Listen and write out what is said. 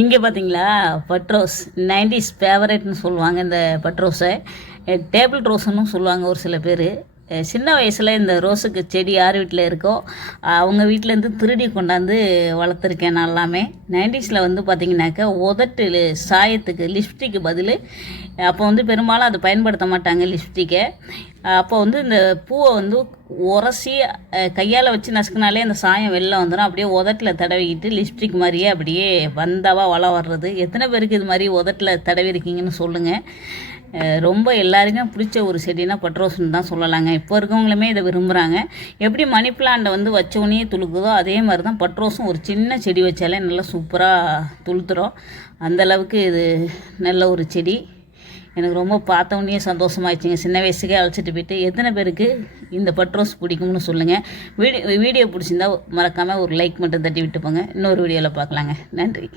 இங்கே பார்த்தீங்களா பட்ரோஸ் நைன்டிஸ் ஃபேவரட்னு சொல்லுவாங்க இந்த பட்ரோஸை. டேபிள் ரோஸுன்னு சொல்லுவாங்க ஒரு சில பேர். சின்ன வயசில் இந்த ரோஸுக்கு செடி யார் வீட்டில் இருக்கோ அவங்க வீட்டிலேருந்து திருடி கொண்டாந்து வளர்த்துருக்கேன் நான் எல்லாமே. நைன்டிஸில் வந்து பார்த்திங்கனாக்கா உதட்டு சாயத்துக்கு லிப்ஸ்டிக்கு பதில். அப்போ வந்து பெரும்பாலும் அதை பயன்படுத்த மாட்டாங்க லிப்ஸ்டிக்கை அப்போ வந்து இந்த பூவை வந்து உரசி கையால் வச்சு நசுக்கினாலே அந்த சாயம் வெளில வந்துடும் அப்படியே உதட்டில் தடவிக்கிட்டு லிப்ஸ்டிக் மாதிரியே அப்படியே வந்தாவா வள வர்றது. எத்தனை பேருக்கு இது மாதிரி உதட்டில் தடவி இருக்கீங்கன்னு சொல்லுங்கள் ரொம்ப எல்லாருக்கும் பிடிச்ச ஒரு செடினா பட்ரோஸ்னு தான் சொல்லலாங்க. இப்போ இருக்கவங்களுமே இதை விரும்புகிறாங்க எப்படி மணி பிளான்ட்டை வந்து வச்ச துளுக்குதோ அதே மாதிரி தான் பட்ரோஸும் ஒரு சின்ன செடி வச்சாலே நல்லா சூப்பராக துளுத்துறோம் அந்த அளவுக்கு இது நல்ல ஒரு செடி. எனக்கு ரொம்ப பார்த்தவொன்னே சந்தோஷமாயிடுச்சுங்க. சின்ன வயசுக்கே அழைச்சிட்டு போயிட்டு எத்தனை பேருக்கு இந்த பட்ரோஸ் பிடிக்கும்னு சொல்லுங்கள் வீடியோ வீடியோ பிடிச்சிருந்தா மறக்காமல் ஒரு லைக் மட்டும் தட்டி விட்டு போங்க இன்னொரு வீடியோவில் பார்க்கலாங்க. நன்றி.